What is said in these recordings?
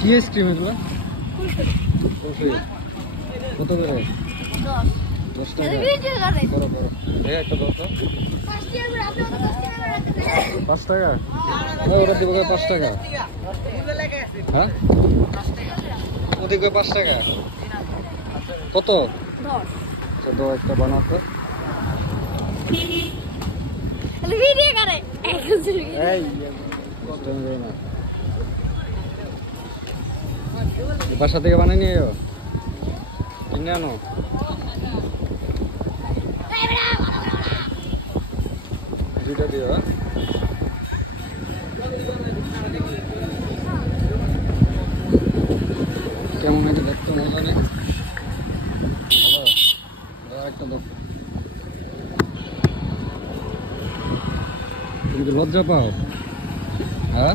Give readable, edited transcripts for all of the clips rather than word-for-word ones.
কি আইসক্রিম এগুলো? কত করে? 10 টাকা। করো করো। একটা দাও তো। 5 টাকা? ওরা দিব 5 টাকা। হ্যাঁ? ওদিকে 5 টাকা। কত? 10। আচ্ছা দাও একটা বানাতে। ভিডিও করে। এই কত নেই না। বাসা থেকে বানিয়ে নিয়ে যাও। কিনে আনো। দুইটা দিও। কেমন আছে দেখতে মজা নেই? একটা দাও। তুমি কি লজ্জা পাও? হ্যাঁ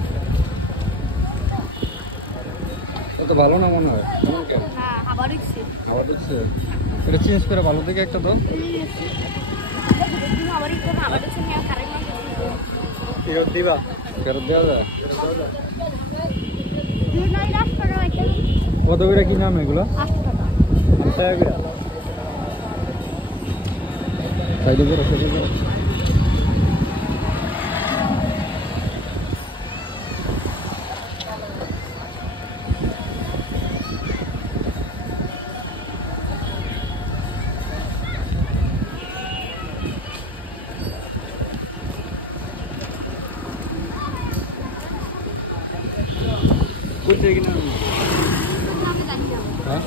তো ভালো না মনে হয়। কেমন কেন? আবার দেখছে এটা চেঞ্জ করে ভালো থেকে একটা দাও। ফেরত দিবা? ফেরত দেওয়া যায়? কত করে কি নাম এগুলো? 8 টাকা। সাইডে করে সাইডে করে কোথায় কিনা? হ্যাঁ